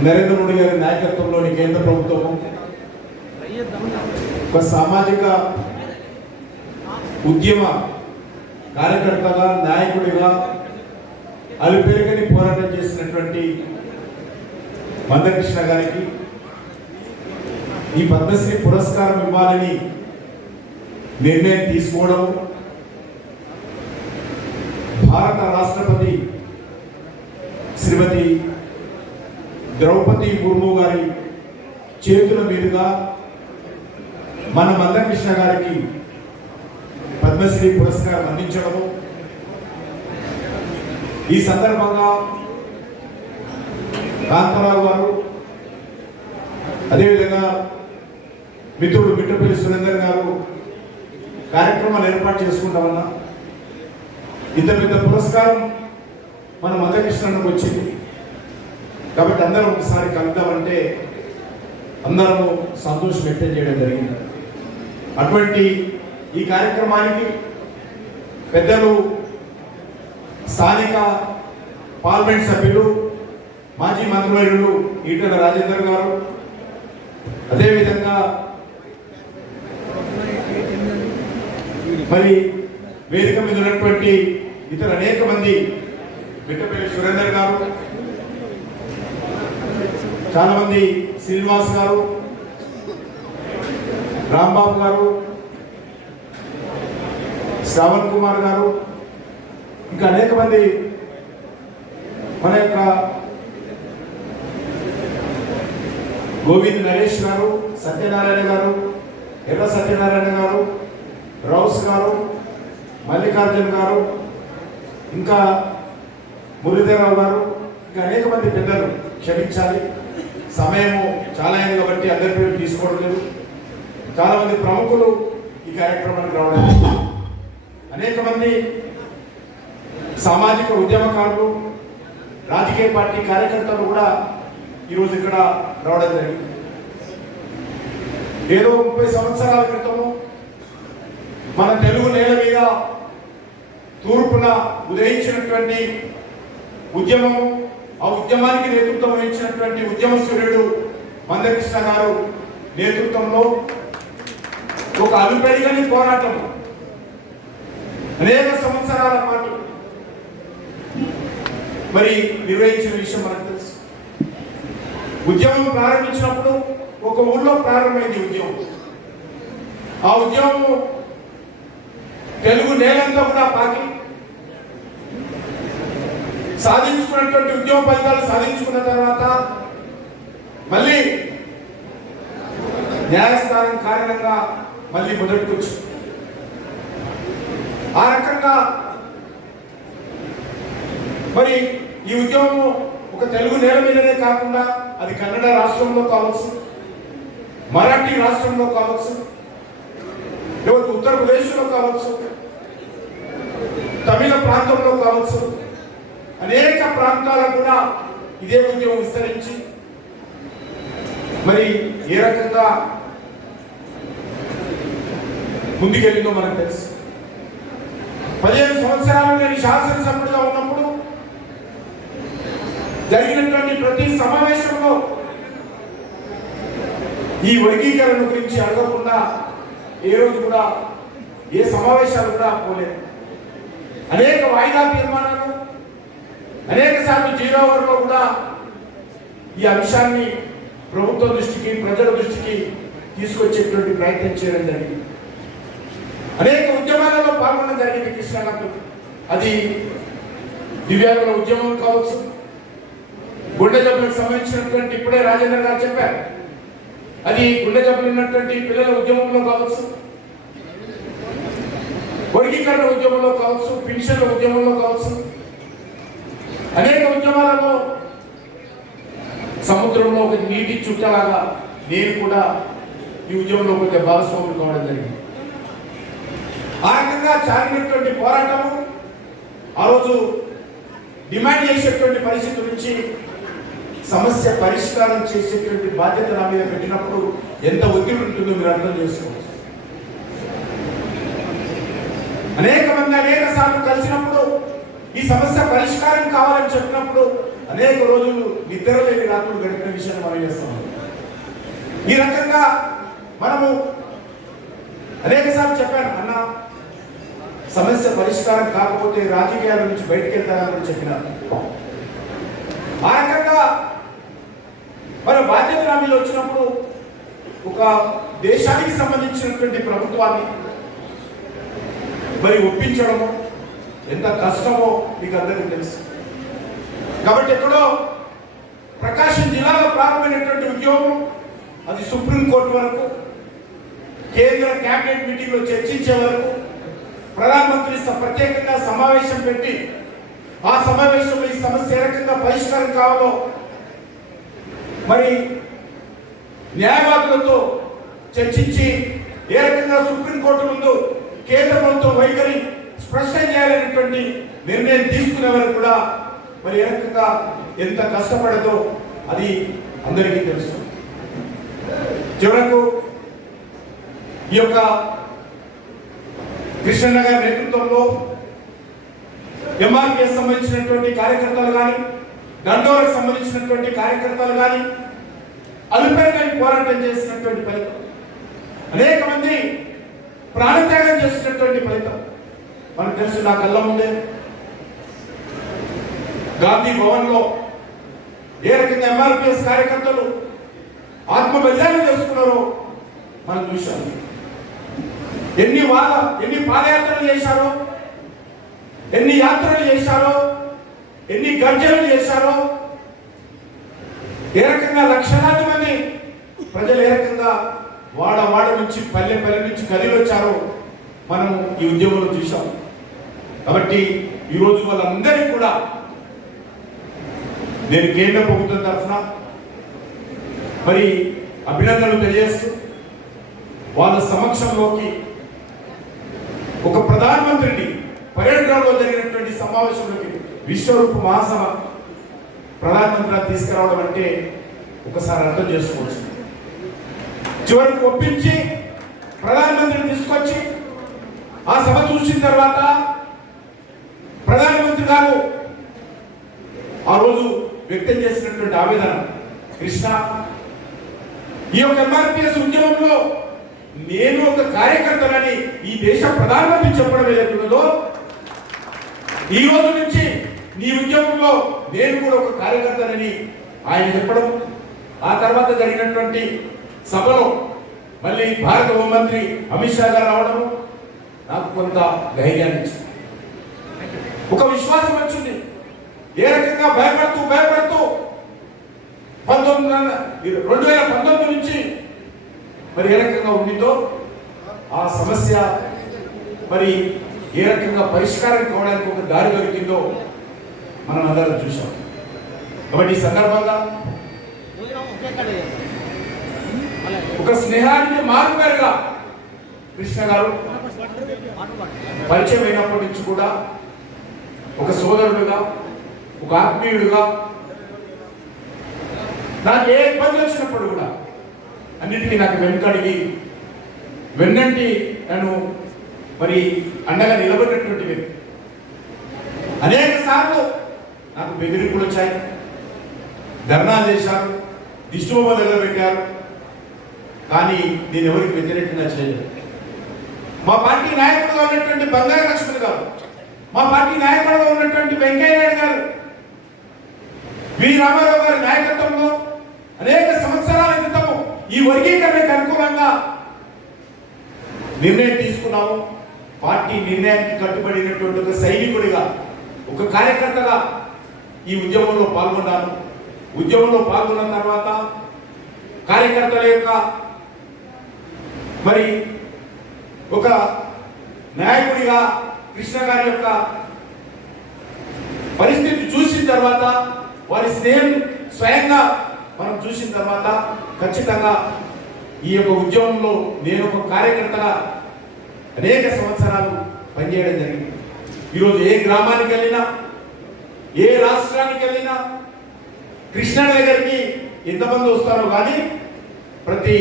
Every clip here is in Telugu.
నరేంద్ర మోడీ గారి నాయకత్వంలోని కేంద్ర ప్రభుత్వము ఒక సామాజిక ఉద్యమ కార్యకర్తగా నాయకుడిగా అలుపెరుగని పోరాటం చేసినటువంటి మందకృష్ణ గారికి ఈ పద్మశ్రీ పురస్కారం ఇవ్వాలని నిర్ణయం తీసుకోవడం భారత రాష్ట్రపతి శ్రీమతి ద్రౌపది ముర్ము గారి చేతుల మీదుగా మన మందకృష్ణ గారికి పద్మశ్రీ పురస్కారం అందించడము. ఈ సందర్భంగా కాంతారావు గారు అదేవిధంగా మిత్రుడు మిట్టపల్లి సురేందర్ గారు కార్యక్రమాలు ఏర్పాటు చేసుకుంటామన్నా. ఇంత పెద్ద పురస్కారం మన మందకృష్ణకు వచ్చింది. కాబట్టి అందరం ఒకసారి కలుద్దామంటే అందరము సంతోషం వ్యక్తం చేయడం జరిగింది. అటువంటి ఈ కార్యక్రమానికి పెద్దలు స్థానిక పార్లమెంట్ సభ్యులు మాజీ మంత్రివర్యులు ఈటల రాజేందర్ గారు అదేవిధంగా మరి వేదిక మీద ఉన్నటువంటి ఇతర అనేక మంది మిట్టపల్లి సురేందర్ గారు చాలా మంది శ్రీనివాస్ గారు రాంబాబు గారు శ్రావణ్ కుమార్ గారు ఇంకా అనేక మంది మన యొక్క గోవింద్ నరేష్ గారు సత్యనారాయణ గారు ఎర్ర సత్యనారాయణ గారు రౌస్ గారు మల్లికార్జున్ గారు ఇంకా మురళీధరరావు గారు ఇంకా అనేక మంది పెద్దలు క్షమించాలి. సమయము చాలా అయింది కాబట్టి అందరి పేరు తీసుకోవడం లేదు. చాలామంది ప్రముఖులు ఈ కార్యక్రమానికి రావడం జరిగింది. అనేక మంది సామాజిక ఉద్యమకారులు రాజకీయ పార్టీ కార్యకర్తలు కూడా ఈరోజు ఇక్కడ రావడం జరిగింది. ఏదో ముప్పై సంవత్సరాల క్రితము మన తెలుగు నేల మీద తూర్పున ఉదయించినటువంటి ఉద్యమం ఆ ఉద్యమానికి నేతృత్వం వహించినటువంటి ఉద్యమ సూర్యుడు మందకృష్ణ గారు నేతృత్వంలో ఒక అలుపెరగని పోరాటం. అనేక సంవత్సరాల పాటు మరి నిర్వహించిన విషయం మనకు తెలుసు. ఉద్యమం ప్రారంభించినప్పుడు ఒక ఊళ్ళో ప్రారంభమైంది ఉద్యమం. ఆ ఉద్యమం తెలుగు నేలంతా కూడా పాకి సాధించుకున్నటువంటి ఉద్యమ ఫలితాలు సాధించుకున్న తర్వాత మళ్ళీ న్యాయస్థానం కారణంగా మళ్ళీ మొదటికొచ్చు ఆ రకంగా మరి ఈ ఉద్యోగం ఒక తెలుగు నేల మీదనే కాకుండా అది కన్నడ రాష్ట్రంలో కావచ్చు మరాఠీ రాష్ట్రంలో కావచ్చు లేకపోతే ఉత్తరప్రదేశ్లో కావచ్చు తమిళ ప్రాంతంలో కావచ్చు అనేక ప్రాంతాలకు కూడా ఇదే ఉద్యమం విస్తరించి మరి ఏ రకంగా ముందుకెళ్ళిందో మనకు తెలుసు. పదిహేను సంవత్సరాలు నేను శాసనసభ్యుడిగా ఉన్నప్పుడు జరిగినటువంటి ప్రతి సమావేశంలో ఈ వర్గీకరణ గురించి అడగకుండా ఏ రోజు కూడా ఏ సమావేశాలు కూడా పోలేదు. అనేక వాయిదా తీర్మానాలు అనేక సార్లు జీరో అవర్లో కూడా ఈ అంశాన్ని ప్రభుత్వ దృష్టికి ప్రజల దృష్టికి తీసుకొచ్చేటువంటి ప్రయత్నం చేయడం జరిగింది. అనేక ఉద్యమాలలో పాల్గొనడం జరిగింది కృష్ణాకాంత్ అది దివ్యాంగుల ఉద్యమం కావచ్చు. గుండె జబ్బులకు సంబంధించినటువంటి ఇప్పుడే రాజేంద్ర గారు చెప్పారు. అది గుండె జబ్బులు ఉన్నటువంటి పిల్లల ఉద్యమంలో కావచ్చు. వర్గీకరణ ఉద్యమంలో కావచ్చు పెన్షన్ల ఉద్యమంలో కావచ్చు. అనేక ఉద్యమాలలో సముద్రంలో ఒక నీటి చుట్టలాగా నేను కూడా ఈ ఉద్యమంలో కొంచెం భాగస్వాములు కావడం జరిగింది. ఆ రకంగా సాగినటువంటి పోరాటము ఆ రోజు డిమాండ్ చేసేటువంటి పరిస్థితి నుంచి సమస్య పరిష్కారం చేసేటువంటి బాధ్యత నా మీద పెట్టినప్పుడు ఎంత ఒత్తిడి ఉంటుందో మీరు అర్థం చేసుకోవచ్చు. అనేక మంది అనేక సార్లు కలిసినప్పుడు ఈ సమస్య పరిష్కారం కావాలని చెప్పినప్పుడు అనేక రోజులు నిద్ర లేని రాత్రులు గడిపిన విషయాన్ని మనం చేస్తాం. ఈ రకంగా మనము అనేక సార్లు చెప్పాను అన్న సమస్య పరిష్కారం కాకపోతే రాజకీయాల నుంచి బయటకు వెళ్తారని చెప్పినారు ఆ రకంగా మన బాధ్యత హామీలు వచ్చినప్పుడు ఒక దేశానికి సంబంధించినటువంటి ప్రభుత్వాన్ని మరి ఒప్పించడము ఎంత కష్టమో మీకు అందరికీ తెలుసు. కాబట్టి ఎక్కడో ప్రకాశం జిల్లాలో ప్రారంభమైనటువంటి ఉద్యోగం అది సుప్రీంకోర్టు వరకు కేంద్ర క్యాబినెట్ మీటింగ్లో చర్చించే వరకు ప్రధానమంత్రి ప్రత్యేకంగా సమావేశం పెట్టి ఆ సమావేశంలో ఈ సమస్య ఏ రకంగా పరిష్కారం కావాలో మరి న్యాయవాదులతో చర్చించి ఏ రకంగా సుప్రీంకోర్టు ముందు కేంద్ర ప్రభుత్వం వైఖరి స్పష్టం చేయాలనేటువంటి నిర్ణయం తీసుకునే వరకు కూడా మరి ఏ రకంగా ఎంత కష్టపడదో అది అందరికీ తెలుసు. చివరకు ఈ యొక్క కృష్ణన్న గారి నేతృత్వంలో ఎంఆర్పిఎస్ సంబంధించినటువంటి కార్యకర్తలు కానీ దండోరకు సంబంధించినటువంటి కార్యకర్తలు కానీ అల్పేరుగా పోరాటం చేసినటువంటి ఫలితం. అనేక మంది ప్రాణత్యాగం చేసినటువంటి ఫలితం. మనకు తెలుసు నా కళ్ళ ముందే. గాంధీ భవన్లో ఏ రకంగా ఎంఆర్పిఎస్ కార్యకర్తలు ఆత్మ బలిదానం చేసుకున్నారో మనం చూశాము ఎన్ని వాద ఎన్ని పాదయాత్రలు చేశారో ఎన్ని యాత్రలు చేశారో ఎన్ని గర్జనలు చేశారో ఏ రకంగా లక్షలాది మంది ప్రజలు ఏ రకంగా వాడ వాడ నుంచి పల్లె పల్లె నుంచి కదిలి వచ్చారో మనం ఈ ఉద్యోగంలో చూశాము కాబట్టి ఈరోజు వాళ్ళందరికీ కూడా నేను కేంద్ర ప్రభుత్వం తరఫున మరి అభినందనలు తెలియజేస్తూ వాళ్ళ సమక్షంలోకి ఒక ప్రధానమంత్రిని పర్యటనలో జరిగినటువంటి సమావేశంలోకి విశ్వరూప మహాసభ ప్రధానమంత్రి తీసుకురావడం అంటే ఒకసారి అర్థం చేసుకోవచ్చు. చివరికి ఒప్పించి ప్రధానమంత్రిని తీసుకొచ్చి ఆ సభ చూసిన తర్వాత ప్రధానమంత్రి గారు ఆ రోజు వ్యక్తం చేసినటువంటి ఆవేదన కృష్ణ ఈ యొక్క ఎంఆర్పిఎస్ ఉద్యమంలో నేను ఒక కార్యకర్తనని ఈ దేశ ప్రధానమంత్రి చెప్పడం ఏదైతున్నదో ఈ రోజు నుంచి నీ ఉద్యమంలో నేను కూడా ఒక కార్యకర్తనని ఆయన చెప్పడం ఆ తర్వాత జరిగినటువంటి సభలో మళ్ళీ భారత హోంమంత్రి అమిత్ షా గారు రావడం నాకు కొంత ధైర్యాన్ని ఇచ్చింది ఒక విశ్వాసం వచ్చింది. ఏ రకంగా భయపడుతూ భయపడుతూ పంతొమ్మిది రెండు వేల పంతొమ్మిది నుంచి మరి ఏ రకంగా ఉండిందో ఆ సమస్య మరి ఏ రకంగా పరిష్కారం కావడానికి ఒక దారి దొరికిందో మనం అందరం చూసాం కాబట్టి ఈ సందర్భంగా ఒక స్నేహానికి మారుపేరుగా కృష్ణ గారు పరిచయం అయినప్పటి నుంచి కూడా ఒక సోదరుడుగా ఒక ఆత్మీయుడుగా నాకు ఏ ఇబ్బంది వచ్చినప్పుడు కూడా అన్నిటికీ నాకు వెనుకడిగి వెన్నంటి నన్ను మరి అండగా నిలబడినటువంటి వ్యక్తి. అనేక సార్లు నాకు బెదిరింపులు వచ్చాయి. ధర్నా చేశారు దిష్టిబొమ్మ దగ్గర పెట్టారు కానీ నేను ఎవరికి వ్యతిరేకంగా చేయలేదు. మా పార్టీ నాయకుడుగా ఉన్నటువంటి బంగారు లక్ష్మి గారు మా పార్టీ నాయకుడుగా ఉన్నటువంటి వెంకయ్య నాయుడు గారు వి రామారావు గారి నాయకత్వంలో అనేక సంవత్సరాల క్రితము ఈ వర్గీకరణకు అనుకూలంగా నిర్ణయం తీసుకున్నాము. పార్టీ నిర్ణయానికి కట్టుబడినటువంటి ఒక సైనికుడిగా ఒక కార్యకర్తగా ఈ ఉద్యమంలో పాల్గొన్నాను. ఉద్యమంలో పాల్గొన్న తర్వాత కార్యకర్తల యొక్క మరి ఒక నాయకుడిగా కృష్ణ గారి యొక్క పరిస్థితి చూసిన తర్వాత వారి స్నేహం స్వయంగా మనం చూసిన తర్వాత ఖచ్చితంగా ఈ యొక్క ఉద్యమంలో నేను ఒక కార్యకర్తగా అనేక సంవత్సరాలు పనిచేయడం జరిగింది. ఈరోజు ఏ గ్రామానికి వెళ్ళినా ఏ రాష్ట్రానికి వెళ్ళినా కృష్ణ దగ్గరికి ఎంతమంది వస్తారో కానీ ప్రతి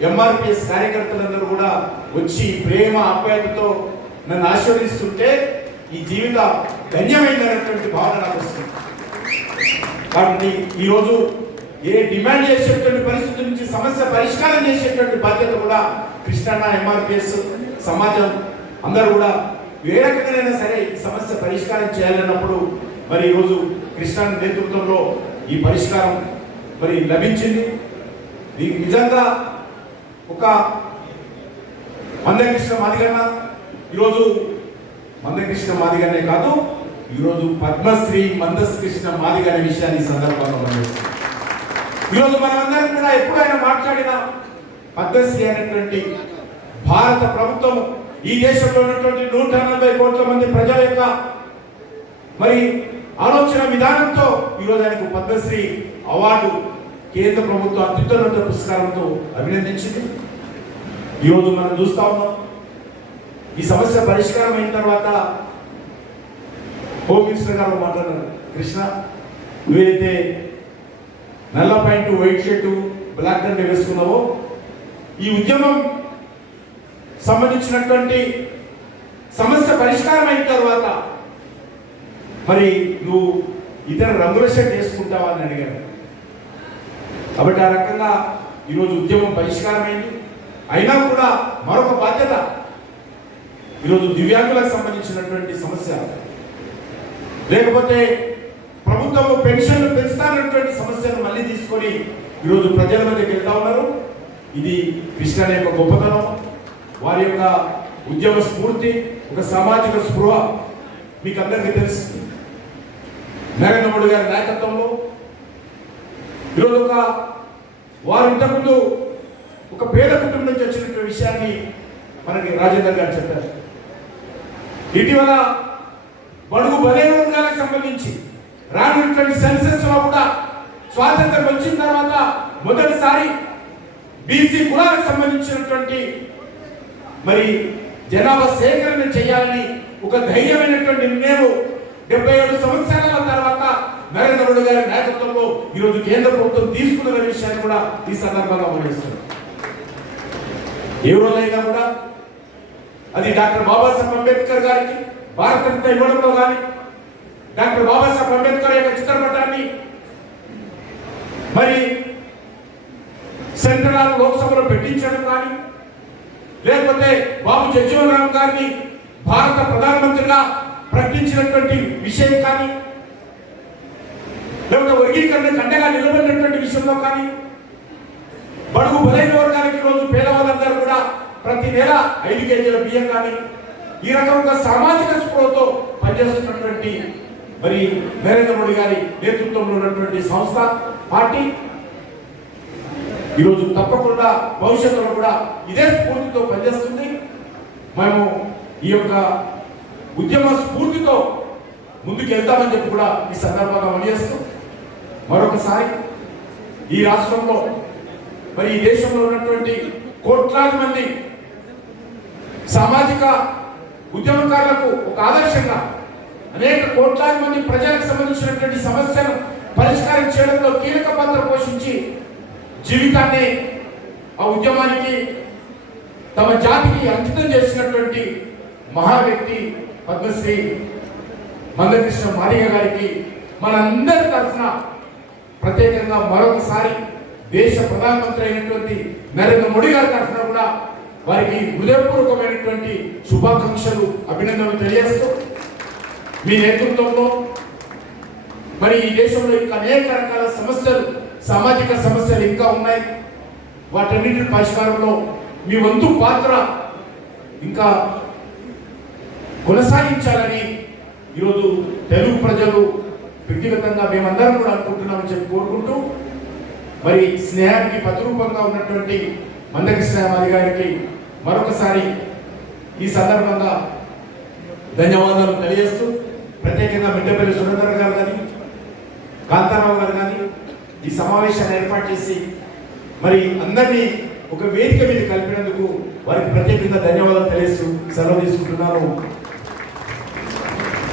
ఎంఆర్పిఎస్ కార్యకర్తలందరూ కూడా వచ్చి ప్రేమ ఆప్యాయతతో నన్ను ఆశీర్వదిస్తుంటే ఈ జీవితం ధన్యమైనటువంటి భావన నాకు వస్తుంది. కాబట్టి ఈరోజు ఏ డిమాండ్ చేసేటువంటి పరిస్థితి నుంచి సమస్య పరిష్కారం చేసేటువంటి బాధ్యత కూడా కృష్ణన్న ఎంఆర్పిఎస్ సమాజం అందరూ కూడా ఏ రకంగానైనా సరే ఈ సమస్య పరిష్కారం చేయాలన్నప్పుడు మరి ఈరోజు కృష్ణ నేతృత్వంలో ఈ పరిష్కారం మరి లభించింది. దీనికి నిజంగా ఒక మందకృష్ణ మాదిగన్న ఈరోజు మందకృష్ణ మాదిగనే కాదు ఈరోజు పద్మశ్రీ మందకృష్ణ మాదిగ అనే విషయాన్ని ఈ సందర్భంగా మనం ఈరోజు మనమందరం కూడా ఎప్పుడైనా మాట్లాడిన పద్మశ్రీ అనేటువంటి భారత ప్రభుత్వం ఈ దేశంలో ఉన్నటువంటి నూట నలభై కోట్ల మంది ప్రజల యొక్క మరి ఆలోచన విధానంతో ఈరోజు ఆయనకు పద్మశ్రీ అవార్డు కేంద్ర ప్రభుత్వం అత్యుత్తమ పురస్కారంతో అభినందించింది. ఈరోజు మనం చూస్తా ఉన్నాం. ఈ సమస్య పరిష్కారం అయిన తర్వాత హోమ్ మినిస్టర్ గారు మాట్లాడారు. కృష్ణ నువ్వైతే నల్ల pant white shirt black and వేసుకున్నావో ఈ ఉద్యమం సంబంధించినటువంటి సమస్య పరిష్కారం అయిన తర్వాత మరి నువ్వు ఇతర రంగుల షర్ట్ వేసుకుంటావా అని అడిగాను కాబట్టి ఆ రకంగా ఈరోజు ఉద్యమం పరిష్కారమైంది. అయినా కూడా మరొక బాధ్యత ఈరోజు దివ్యాంగులకు సంబంధించినటువంటి సమస్య. లేకపోతే ప్రభుత్వం పెన్షన్లు పెంచుతానటువంటి సమస్యను మళ్ళీ తీసుకొని ఈరోజు ప్రజల మధ్యకి వెళ్తా ఉన్నారు. ఇది కృష్ణ యొక్క గొప్పతనం. వారి యొక్క ఉద్యమ స్ఫూర్తి ఒక సామాజిక స్పృహ మీకు అందరికీ తెలుసు నరేంద్ర మోడీ గారి నాయకత్వంలో ఈరోజు ఒక వారు ఇంతకుముందు ఒక పేద కుటుంబం నుంచి వచ్చినటువంటి విషయాన్ని మనకి రాజేందర్ గారు చెప్పారు. ఇటీవల బడుగు బలైన వర్గాలకు సంబంధించి రానున్నటువంటి సెన్సెస్లో కూడా స్వాతంత్రం వచ్చిన తర్వాత మొదటిసారి బీసీ కులాలకు సంబంధించినటువంటి మరి జనాభా సేకరణ చేయాలని ఒక ధైర్యమైనటువంటి నిర్ణయం డెబ్బై ఏడు సంవత్సరాల తర్వాత నరేంద్ర మోడీ గారి నాయకత్వంలో ఈరోజు కేంద్ర ప్రభుత్వం తీసుకున్న విషయాన్ని కూడా ఈ సందర్భంగా గమనిస్తున్నారు ఏ రోజైనా కూడా అది డాక్టర్ బాబాసాహెబ్ అంబేద్కర్ గారికి భారతరత్న ఇవ్వడంలో కానీ డాక్టర్ బాబాసాహెబ్ అంబేద్కర్ యొక్క చిత్రపటాన్ని మరి సెంట్రల్ లోక్సభలో పెట్టించడం కానీ లేకపోతే బాబు జగ్జీవన్ రామ్ గారిని భారత ప్రధానమంత్రిగా ప్రకటించినటువంటి విషయం కానీ లేకపోతే వర్గీకరణ అండగా నిలబడినటువంటి విషయంలో కానీ బడుగు బలైన వర్గానికి రోజు పేదవాళ్ళందరూ కూడా ప్రతి నెల ఐదు కేజీల బియ్యం కానీ ఈ రకంగా సామాజిక స్పృహతో పనిచేస్తున్నటువంటి మరి నరేంద్ర మోడీ గారి నేతృత్వంలో ఉన్నటువంటి సంస్థ పార్టీ. ఈరోజు తప్పకుండా భవిష్యత్తులో కూడా ఇదే స్ఫూర్తితో పనిచేస్తుంది. మేము ఈ యొక్క ఉద్యమ స్ఫూర్తితో ముందుకు వెళ్తామని చెప్పి కూడా ఈ సందర్భంగా పనిచేస్తూ మరొకసారి ఈ రాష్ట్రంలో మరి ఈ దేశంలో ఉన్నటువంటి కోట్లాది మంది సామాజిక ఉద్యమకారులకు ఒక ఆదర్శంగా అనేక కోట్లాది మంది ప్రజలకు సంబంధించినటువంటి సమస్యను పరిష్కారం చేయడంలో కీలక పాత్ర పోషించి జీవితాన్ని ఆ ఉద్యమానికి తమ జాతికి అంకితం చేసినటువంటి మహా వ్యక్తి పద్మశ్రీ మందకృష్ణ మాదిగ గారికి మనందరి తరఫున ప్రత్యేకంగా మరొకసారి దేశ ప్రధానమంత్రి అయినటువంటి నరేంద్ర మోడీ గారి తరఫున కూడా వారికి హృదయపూర్వకమైనటువంటి శుభాకాంక్షలు అభినందనలు తెలియజేస్తూ మీ నేతృత్వంలో మరి ఈ దేశంలో ఇంకా అనేక రకాల సమస్యలు సామాజిక సమస్యలు ఇంకా ఉన్నాయి. వాటన్నిటి పరిష్కారంలో మీ వంతు పాత్ర ఇంకా కొనసాగించాలని ఈరోజు తెలుగు ప్రజలు వ్యక్తిగతంగా మేమందరం కూడా అనుకుంటున్నామని చెప్పి కోరుకుంటూ మరి స్నేహానికి ప్రతిరూపంగా ఉన్నటువంటి మందకృష్ణ మాది గారికి మరొకసారి ఈ సందర్భంగా ధన్యవాదాలు తెలియజేస్తూ ప్రత్యేకంగా మిడ్డపల్లి సురేందర్ గారు కానీ కాంతారావు గారు కానీ ఈ సమావేశాన్ని ఏర్పాటు చేసి మరి అందరినీ ఒక వేదిక మీద కలిపినందుకు వారికి ప్రత్యేకంగా ధన్యవాదాలు తెలియజేస్తూ సెలవు తీసుకుంటున్నాను.